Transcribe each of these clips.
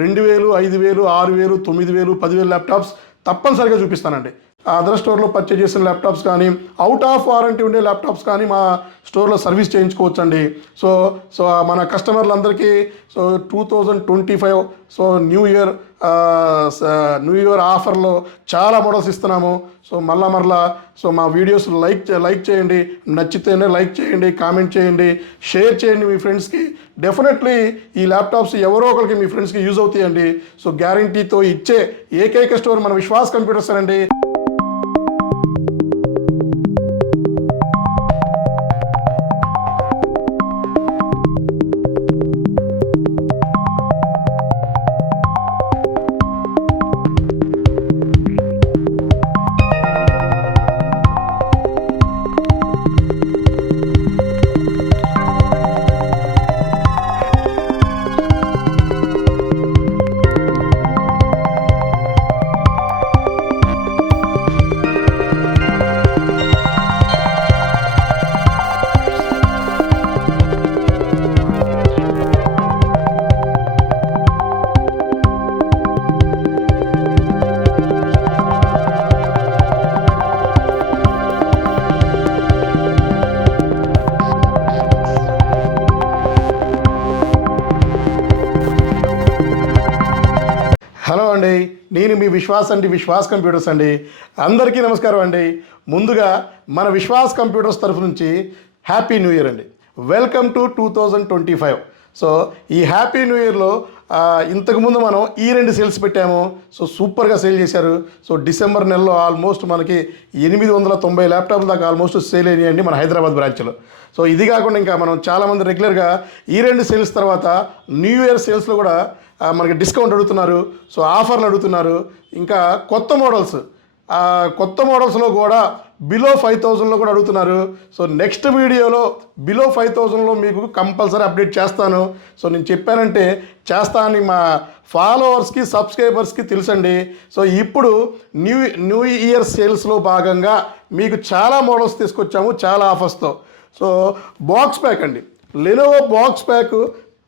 2000, 5000, 6000, 9000, 10,000 laptops తప్పనిసరిగా చూపిస్తానండి. Other స్టోర్లో పర్చేజ్ చేసిన ల్యాప్టాప్స్ కానీ, అవుట్ ఆఫ్ వారంటీ ఉండే ల్యాప్టాప్స్ కానీ మా స్టోర్లో సర్వీస్ చేయించుకోవచ్చండి. సో సో మన కస్టమర్లందరికీ 2025 సో న్యూ ఇయర్ ఆఫర్లో చాలా మోడల్స్ ఇస్తున్నాము. సో మరలా సో మా వీడియోస్ లైక్ చేయండి, నచ్చితేనే లైక్ చేయండి, కామెంట్ చేయండి, షేర్ చేయండి మీ ఫ్రెండ్స్కి. డెఫినెట్లీ ఈ ల్యాప్టాప్స్ ఎవరో ఒకరికి మీ ఫ్రెండ్స్కి యూజ్ అవుతాయండి. సో గ్యారంటీతో ఇచ్చే ఏకైక స్టోర్ మన విశ్వాస్ కంప్యూటర్స్ అండి. హలో అండి, నేను మీ విశ్వాస్ కంప్యూటర్స్ అండి. అందరికీ నమస్కారం అండి. ముందుగా మన విశ్వాస్ కంప్యూటర్స్ తరఫు నుంచి హ్యాపీ న్యూ ఇయర్ అండి. Welcome to 2025. సో ఈ హ్యాపీ న్యూ ఇయర్లో ఇంతకుముందు మనం ఈ 2 సేల్స్ పెట్టాము. సో సూపర్గా సేల్ చేశారు. సో డిసెంబర్ నెలలో ఆల్మోస్ట్ మనకి 890 ల్యాప్టాప్ల దాకా ఆల్మోస్ట్ సేల్ అయ్యాయండి మన హైదరాబాద్ బ్రాంచ్లో. సో ఇది కాకుండా ఇంకా మనం చాలామంది రెగ్యులర్గా ఈ 2 సేల్స్ తర్వాత న్యూ ఇయర్ సేల్స్లో కూడా మనకి డిస్కౌంట్ అడుగుతున్నారు. సో ఆఫర్లు అడుగుతున్నారు. ఇంకా కొత్త మోడల్స్లో కూడా బిలో 5,000లో కూడా అడుగుతున్నారు. సో నెక్స్ట్ వీడియోలో బిలో 5,000లో మీకు కంపల్సరీ అప్డేట్ చేస్తాను. సో నేను చెప్పానంటే చేస్తా అని మా ఫాలోవర్స్కి, సబ్స్క్రైబర్స్కి తెలుసండి. సో ఇప్పుడు న్యూ ఇయర్ సేల్స్లో భాగంగా మీకు చాలా మోడల్స్ తీసుకొచ్చాము, చాలా ఆఫర్స్తో. సో బాక్స్ ప్యాక్ అండి, Lenovo box pack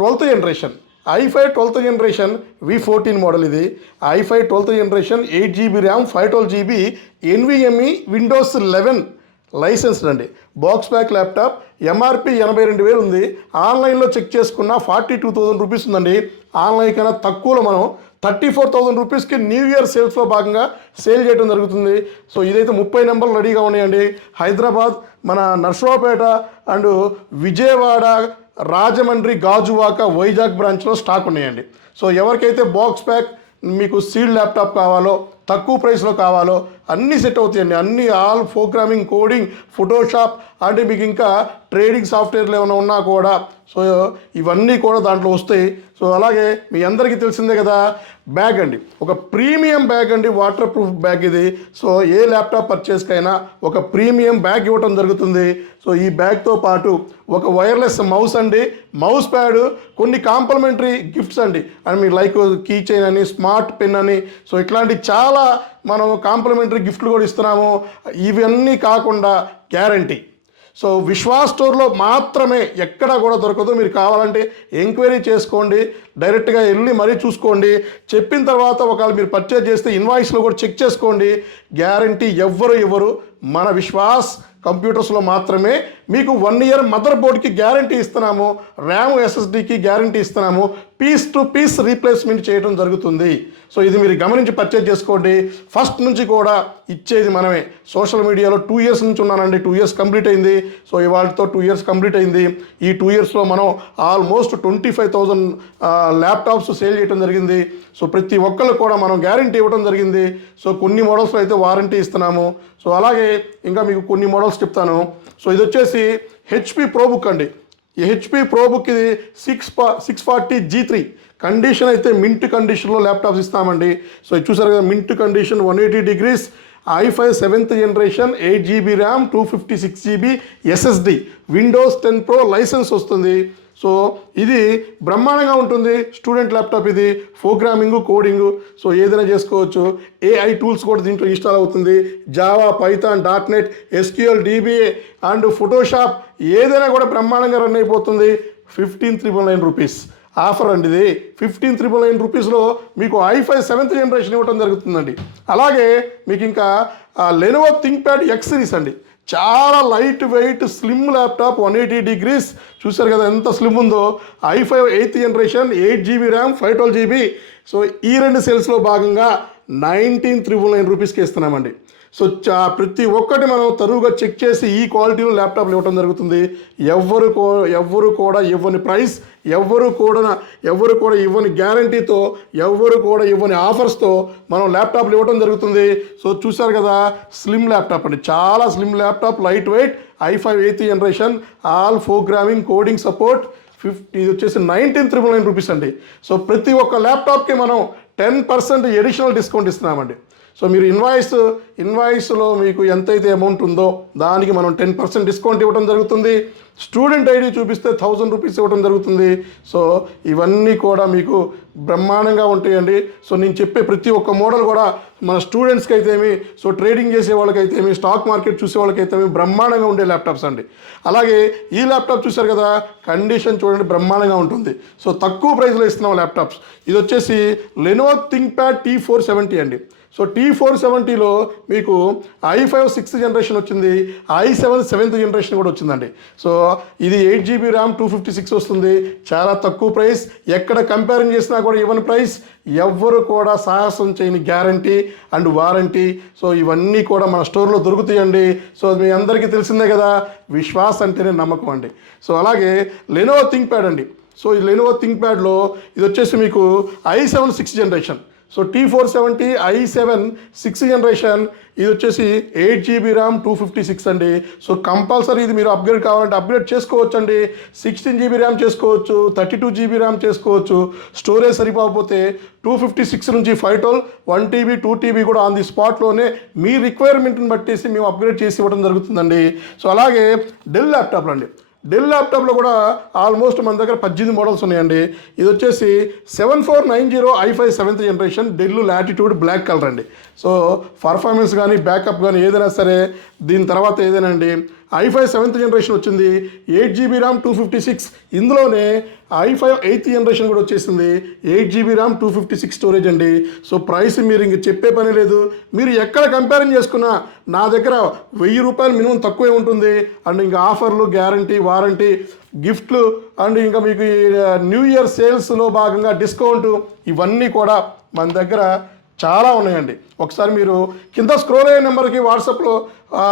12th generation i5 12th generation V14 model. ఇది i5 12th generation 8GB RAM 512GB NVMe Windows 11 licensed అండి. బాక్స్ ప్యాక్ ల్యాప్టాప్ MRP 82,000 ఉంది. ఆన్లైన్లో చెక్ చేసుకున్న 42,000 రూపీస్ ఉందండి. ఆన్లైన్ కన్నా తక్కువలో మనం 34,000 రూపీస్కి న్యూ ఇయర్ సేల్స్లో భాగంగా సేల్ చేయడం జరుగుతుంది. సో ఇదైతే 30 నెంబర్లు రెడీగా ఉన్నాయండి. హైదరాబాద్, మన నర్సరావుపేట అండ్ విజయవాడ, రాజమండ్రి, గాజువాక, వైజాగ్ బ్రాంచ్లో స్టాక్ ఉన్నాయండి. సో ఎవరికైతే బాక్స్ ప్యాక్ మీకు సీడ్ ల్యాప్టాప్ కావాలో, తక్కువ ప్రైస్లో కావాలో అన్నీ సెట్ అవుతాయండి. అన్నీ ఆల్ ప్రోగ్రామింగ్, కోడింగ్, ఫోటోషాప్ అంటే మీకు ఇంకా ట్రేడింగ్ సాఫ్ట్వేర్లు ఏమైనా ఉన్నా కూడా సో ఇవన్నీ కూడా దాంట్లో వస్తాయి. సో అలాగే మీ అందరికీ తెలిసిందే కదా, బ్యాగ్ అండి, ఒక ప్రీమియం బ్యాగ్ అండి, వాటర్ ప్రూఫ్ బ్యాగ్ ఇది. సో ఏ ల్యాప్టాప్ పర్చేస్కైనా ఒక ప్రీమియం బ్యాగ్ ఇవ్వటం జరుగుతుంది. సో ఈ బ్యాగ్తో పాటు ఒక వైర్లెస్ మౌస్ అండి, మౌస్ ప్యాడ్, కొన్ని కాంప్లిమెంటరీ గిఫ్ట్స్ అండి. అండ్ మీకు లైక్ కీ చైన్ అని, స్మార్ట్ పెన్ అని, సో ఇట్లాంటి చాలా మనం కాంప్లిమెంటరీ గిఫ్ట్లు కూడా ఇస్తున్నాము. ఇవన్నీ కాకుండా గ్యారంటీ. సో విశ్వాస్ స్టోర్లో మాత్రమే, ఎక్కడా కూడా దొరకదు. మీరు కావాలంటే ఎంక్వైరీ చేసుకోండి, డైరెక్ట్గా వెళ్ళి మరీ చూసుకోండి. చెప్పిన తర్వాత ఒకవేళ మీరు పర్చేజ్ చేస్తే ఇన్వాయిస్లో కూడా చెక్ చేసుకోండి. గ్యారంటీ ఎవ్వరు ఇవ్వరు. మన విశ్వాస్ కంప్యూటర్స్లో మాత్రమే మీకు 1 ఇయర్ మదర్ బోర్డ్కి గ్యారంటీ ఇస్తున్నాము, ర్యామ్ SSDకి గ్యారంటీ ఇస్తున్నాము, పీస్ టు పీస్ రీప్లేస్మెంట్ చేయడం జరుగుతుంది. సో ఇది మీరు గమనించి పర్చేజ్ చేసుకోండి. ఫస్ట్ నుంచి కూడా ఇచ్చేది మనమే. సోషల్ మీడియాలో 2 ఇయర్స్ నుంచి ఉన్నానండి. 2 ఇయర్స్ కంప్లీట్ అయింది. సో ఇవాళతో 2 ఇయర్స్ కంప్లీట్ అయింది. ఈ 2 ఇయర్స్లో మనం ఆల్మోస్ట్ 25,000 ల్యాప్టాప్స్ సేల్ చేయడం జరిగింది. సో ప్రతి ఒక్కళ్ళు కూడా మనం గ్యారంటీ ఇవ్వడం జరిగింది. సో కొన్ని మోడల్స్లో అయితే వారంటీ ఇస్తున్నాము. సో అలాగే ఇంకా మీకు కొన్ని మోడల్స్ చెప్తాను. సో ఇది వచ్చేసి HP ప్రోబుక్ అండి. ఈ HP ప్రోబుక్ ఇది 640 G3 కండిషన్ అయితే మింట్ కండిషన్లో ల్యాప్టాప్స్ ఇస్తామండి. సో ఇది చూసారు కదా, mint condition, 180 degrees, i5 7th generation, 8GB RAM, 256GB SSD, Windows 10 Pro licence వస్తుంది. సో ఇది బ్రహ్మాండంగా ఉంటుంది. స్టూడెంట్ ల్యాప్టాప్ ఇది, ప్రోగ్రామింగ్, కోడింగ్ సో ఏదైనా చేసుకోవచ్చు. AI టూల్స్ కూడా దీంట్లో ఇన్స్టాల్ అవుతుంది. Java, Python, .NET, SQL, DBA and Photoshop ఏదైనా కూడా బ్రహ్మాండంగా రన్ అయిపోతుంది. 15,999 రూపీస్. ఆఫర్ అండి ఇది. 15,999 రూపీస్లో మీకు i5 7th జనరేషన్ ఇవ్వడం జరుగుతుందండి. అలాగే మీకు ఇంకా లెనోవో థింక్ప్యాడ్ ఎక్స్ సిరీస్ అండి, చాలా light weight slim laptop, 180 degrees. చూసారు కదా ఎంత స్లిమ్ ఉందో. i5 8th generation, 8 GB RAM, 512 GB. So ఈ రెండు సేల్స్లో భాగంగా 19,999 రూపీస్కి ఇస్తున్నామండి. సో ప్రతి ఒక్కటి మనం తరువుగా చెక్ చేసి ఈ క్వాలిటీలో ల్యాప్టాప్లు ఇవ్వడం జరుగుతుంది. ఎవ్వరు కూడా ఇవ్వని ప్రైస్, ఎవ్వరు కూడా ఇవ్వని గ్యారంటీతో, ఎవ్వరు కూడా ఇవ్వని ఆఫర్స్తో మనం ల్యాప్టాప్లు ఇవ్వడం జరుగుతుంది. సో చూసారు కదా, స్లిమ్ ల్యాప్టాప్ అండి, చాలా slim laptop, light weight, i5 8th generation, all programming coding support. ఇది వచ్చేసి 19,999 రూపీస్ అండి. సో ప్రతి ఒక్క ల్యాప్టాప్కి మనం 10% ఎడిషనల్ డిస్కౌంట్ ఇస్తున్నామండి. సో మీరు ఇన్వాయిస్లో మీకు ఎంతైతే అమౌంట్ ఉందో దానికి మనం 10% డిస్కౌంట్ ఇవ్వడం జరుగుతుంది. స్టూడెంట్ ఐడి చూపిస్తే 1,000 రూపీస్ ఇవ్వడం జరుగుతుంది. సో ఇవన్నీ కూడా మీకు బ్రహ్మాండంగా ఉంటాయండి. సో నేను చెప్పే ప్రతి ఒక్క మోడల్ కూడా మన స్టూడెంట్స్కి అయితేమి, సో ట్రేడింగ్ చేసే వాళ్ళకైతేమి, స్టాక్ మార్కెట్ చూసే వాళ్ళకైతేమి బ్రహ్మాండంగా ఉండే ల్యాప్టాప్స్ అండి. అలాగే ఈ ల్యాప్టాప్ చూసారు కదా, కండిషన్ చూడండి బ్రహ్మాండంగా ఉంటుంది. సో తక్కువ ప్రైస్లో ఇస్తున్నాం ల్యాప్టాప్స్. ఇది వచ్చేసి లెనోవో థింక్ప్యాడ్ T470 అండి. సో T470లో మీకు i5 6th జనరేషన్ వచ్చింది, i7 7th జనరేషన్ కూడా వచ్చిందండి. సో ఇది 8 GB ర్యామ్, 256 వస్తుంది, చాలా తక్కువ ప్రైస్. ఎక్కడ కంపేరింగ్ చేసినా కూడా ఇవ్వని ప్రైస్, ఎవ్వరు కూడా సాహసం చేయని గ్యారంటీ అండ్ వారంటీ. సో ఇవన్నీ కూడా మన స్టోర్లో దొరుకుతాయండి. సో మీ అందరికీ తెలిసిందే కదా, విశ్వాస్ అంటేనే నమ్మకం అండి. సో అలాగే లెనోవో థింక్ప్యాడ్ అండి. సో ఈ లెనోవో థింక్ప్యాడ్లో ఇది వచ్చేసి మీకు i7 6th generation. So T470 i7 6th generation, ఇది వచ్చేసి 8 GB ర్యామ్, 256 అండి. సో కంపల్సరీ ఇది మీరు అప్గ్రేడ్ కావాలంటే అప్గ్రేడ్ చేసుకోవచ్చు అండి. 16 GB ర్యామ్ చేసుకోవచ్చు, 32 GB ర్యామ్ చేసుకోవచ్చు. స్టోరేజ్ సరిపోకపోతే 256 నుంచి 512, 1 TB 2 TB కూడా ఆన్ ది స్పాట్లోనే మీ రిక్వైర్మెంట్ని బట్టేసి మేము అప్గ్రేడ్ చేసి ఇవ్వడం జరుగుతుందండి. సో అలాగే డెల్ ల్యాప్టాప్లు అండి. డెల్ ల్యాప్టాప్లో కూడా ఆల్మోస్ట్ మన దగ్గర 18 మోడల్స్ ఉన్నాయండి. ఇది వచ్చేసి 7490 i5 7th generation Dell Latitude black colour అండి. సో పర్ఫార్మెన్స్ కానీ బ్యాకప్ కానీ ఏదైనా సరే, దీని తర్వాత ఏదైనా అండి i5 7th జనరేషన్ వచ్చింది, 8 GB ర్యామ్, 256. ఇందులోనే i5 8th జనరేషన్ కూడా వచ్చేసింది, 8 GB ర్యామ్, 256 స్టోరేజ్ అండి. సో ప్రైస్ మీరు ఇంక చెప్పే పని లేదు. మీరు ఎక్కడ కంపేరింగ్ చేసుకున్నా నా దగ్గర 1000 రూపాయలు మినిమం తక్కువే ఉంటుంది. అండ్ ఇంకా ఆఫర్లు, గ్యారంటీ, వారంటీ, గిఫ్ట్లు అండ్ ఇంకా మీకు న్యూ ఇయర్ సేల్స్లో భాగంగా డిస్కౌంట్, ఇవన్నీ కూడా మన దగ్గర చాలా ఉన్నాయండి. ఒకసారి మీరు కింద స్క్రోల్ అయ్యే నెంబర్కి వాట్సాప్లో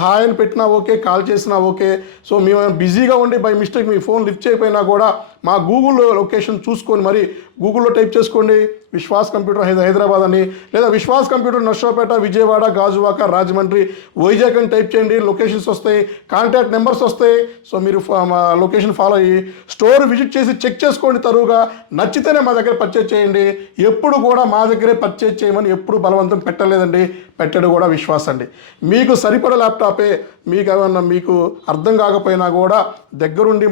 హాయ్ అని పెట్టినా ఓకే, కాల్ చేసినా ఓకే. సో మేము బిజీగా ఉండి by mistake me phone lift చేయకపోయినా కూడా మా గూగుల్ లొకేషన్ చూసుకొని మరి గూగుల్లో టైప్ చేసుకోండి విశ్వాస్ కంప్యూటర్ హైదరాబాద్ అని, లేదా విశ్వాస్ కంప్యూటర్ నర్సరావుపేట, విజయవాడ, గాజువాక, రాజమండ్రి, వైజాగ్ అని టైప్ చేయండి. లొకేషన్స్ వస్తాయి, కాంటాక్ట్ నెంబర్స్ వస్తాయి. సో మీరు మా లొకేషన్ ఫాలో అయ్యి స్టోర్ విజిట్ చేసి చెక్ చేసుకోండి. తరువుగా నచ్చితేనే మా దగ్గర పర్చేజ్ చేయండి. ఎప్పుడు కూడా మా దగ్గరే పర్చేజ్ చేయమని ఎప్పుడు బలవంతం పెట్టలేదండి, పెట్టడం కూడా విశ్వాస్ అండి. మీకు సరిపడ ల్యాప్టాపే, మీకు ఏమన్నా మీకు అర్థం కాకపోయినా కూడా దగ్గరుండి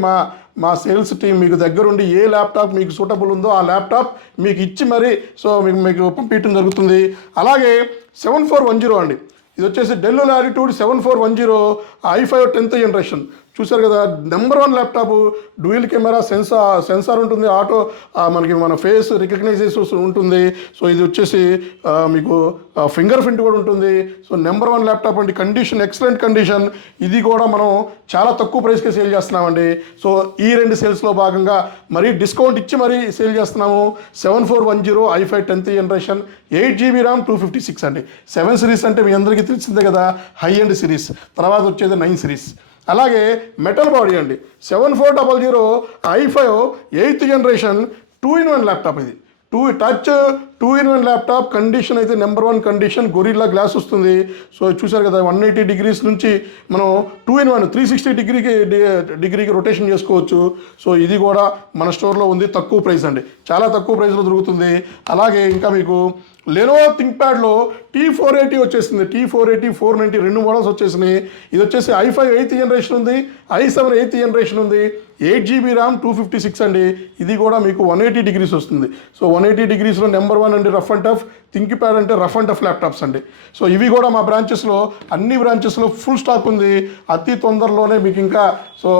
మా సేల్స్ టీం మీకు దగ్గరుండి ఏ ల్యాప్టాప్ మీకు సూటబుల్ ఉందో ఆ ల్యాప్టాప్ మీకు ఇచ్చి మరి సో మీకు పంపించడం జరుగుతుంది. అలాగే 7410 అండి. ఇది వచ్చేసి del latitude 7410 i5 10th generation. చూసారు కదా, number 1 laptop, dual camera, sensor ఉంటుంది, ఆటో మనకి మన ఫేస్ రికగ్నైజేషన్ ఉంటుంది. సో ఇది వచ్చేసి మీకు ఫింగర్ ప్రింట్ కూడా ఉంటుంది. సో నెంబర్ 1 ల్యాప్టాప్ అండి, కండిషన్ ఎక్సలెంట్ కండిషన్. ఇది కూడా మనం చాలా తక్కువ ప్రైస్కి సేల్ చేస్తున్నామండి. సో ఈ రెండు సేల్స్లో భాగంగా మరీ డిస్కౌంట్ ఇచ్చి మరీ సేల్ చేస్తున్నాము. 7410 i5 10th generation, 8 GB RAM, 256 అండి. 7 సిరీస్ అంటే మీ అందరికీ తెలిసిందే కదా, హై ఎండ్ సిరీస్. తర్వాత వచ్చేది 9 సిరీస్. అలాగే మెటల్ బాడీ అండి, 7400 i5 8th generation 2-in-1 laptop. ఇది టచ్ 2-in-1 ల్యాప్టాప్. కండిషన్ అయితే నెంబర్ 1 కండిషన్, గొరిల్లా గ్లాస్ వస్తుంది. సో చూసారు కదా, 180 degrees నుంచి మనం 2-in-1 360 డిగ్రీకి రొటేషన్ చేసుకోవచ్చు. సో ఇది కూడా మన స్టోర్లో ఉంది, తక్కువ ప్రైస్ అండి, చాలా తక్కువ ప్రైస్లో దొరుకుతుంది. అలాగే ఇంకా మీకు లెనోవో థింక్ప్యాడ్లో T480 వచ్చేసింది, T480 490 2 మోడల్స్ వచ్చేసినాయి. ఇది వచ్చేసి i5 8th జనరేషన్ ఉంది, i7 8th జనరేషన్ ఉంది. 8 GB ర్యామ్ 256 అండి. ఇది కూడా మీకు 180 డిగ్రీస్ వస్తుంది. సో 180 డిగ్రీస్లో నెంబర్ 1 అండి రఫ్ అండ్ టఫ్. థింక్ప్యాడ్ అంటే రఫ్ అండ్ టఫ్ ల్యాప్టాప్స్ అండి. సో ఇవి కూడా మా బ్రాంచెస్లో అన్ని బ్రాంచెస్లో ఫుల్ స్టాక్ ఉంది. అతి తొందరలోనే మీకు ఇంకా సో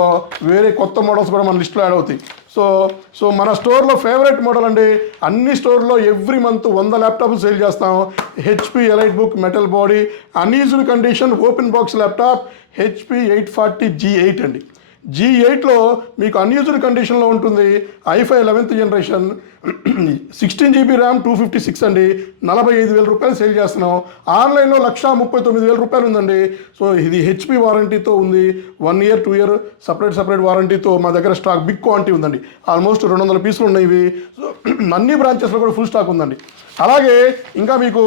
వేరే కొత్త మోడల్స్ కూడా మన లిస్ట్లో యాడ్ అవుతాయి. సో మన స్టోర్లో ఫేవరెట్ మోడల్ అండి. అన్ని స్టోర్లో ఎవ్రీ మంత్ 100 ల్యాప్టాప్లు సేల్ చేస్తాం. HP elite book metal body unused condition open box laptop HP 840 G8 అండి. G8లో మీకు అన్యూజ్డ్ కండిషన్లో ఉంటుంది. i5 11th generation 16 GB RAM 256 అండి. 45,000 రూపాయలు సేల్ చేస్తున్నాం. ఆన్లైన్లో 139,000 రూపాయలు ఉందండి. సో ఇది హెచ్పి వారంటీతో ఉంది. 1 year 2 year సపరేట్ వారంటీతో మా దగ్గర స్టాక్ బిగ్ క్వాంటిటీ ఉందండి. ఆల్మోస్ట్ 200 పీసులు ఉన్నాయి ఇవి. సో అన్ని బ్రాంచెస్లో కూడా ఫుల్ స్టాక్ ఉందండి. అలాగే ఇంకా మీకు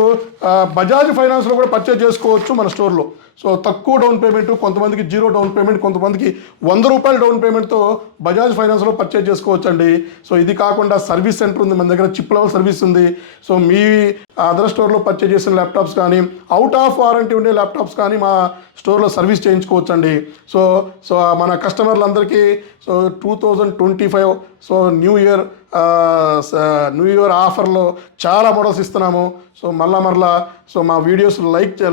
బజాజ్ ఫైనాన్స్లో కూడా పర్చేజ్ చేసుకోవచ్చు మన స్టోర్లో. సో తక్కువ డౌన్ పేమెంట్, కొంతమందికి 0 డౌన్ పేమెంట్, కొంతమందికి 100 రూపాయలు డౌన్ పేమెంట్తో బజాజ్ ఫైనాన్స్లో పర్చేజ్ చేసుకోవచ్చు అండి. సో ఇది కాకుండా సర్వీస్ సెంటర్ ఉంది మన దగ్గర, చిప్ లెవెల్ సర్వీస్ ఉంది. సో మీ అదర్ స్టోర్లో పర్చేజ్ చేసిన ల్యాప్టాప్స్ కానీ అవుట్ ఆఫ్ వారంటీ ఉండే ల్యాప్టాప్స్ కానీ మా స్టోర్లో సర్వీస్ చేయించుకోవచ్చు అండి. సో మన కస్టమర్లందరికీ సో 2025 సో న్యూ ఇయర్ ఆఫర్లో చాలా మోడల్స్ ఇస్తున్నాము. సో మరలా సో మా వీడియోస్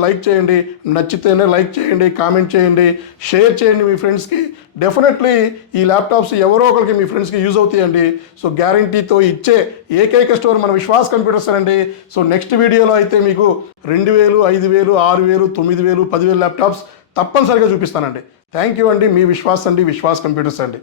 లైక్ చేయండి, నచ్చితేనే లైక్ చేయండి, కామెంట్ చేయండి, షేర్ చేయండి మీ ఫ్రెండ్స్కి. డెఫినెట్లీ ఈ ల్యాప్టాప్స్ ఎవరో ఒకరికి మీ ఫ్రెండ్స్కి యూజ్ అవుతాయండి. సో గ్యారంటీతో ఇచ్చే ఏకైక స్టోర్ మన విశ్వాస్ కంప్యూటర్స్ అండి. సో నెక్స్ట్ వీడియోలో అయితే మీకు 2,000, 5,000, 6,000, 9,000, 10,000 ల్యాప్టాప్స్ తప్పనిసరిగా చూపిస్తానండి. థ్యాంక్ యూ అండి. మీ విశ్వాస్ అండి, విశ్వాస్ కంప్యూటర్స్ అండి.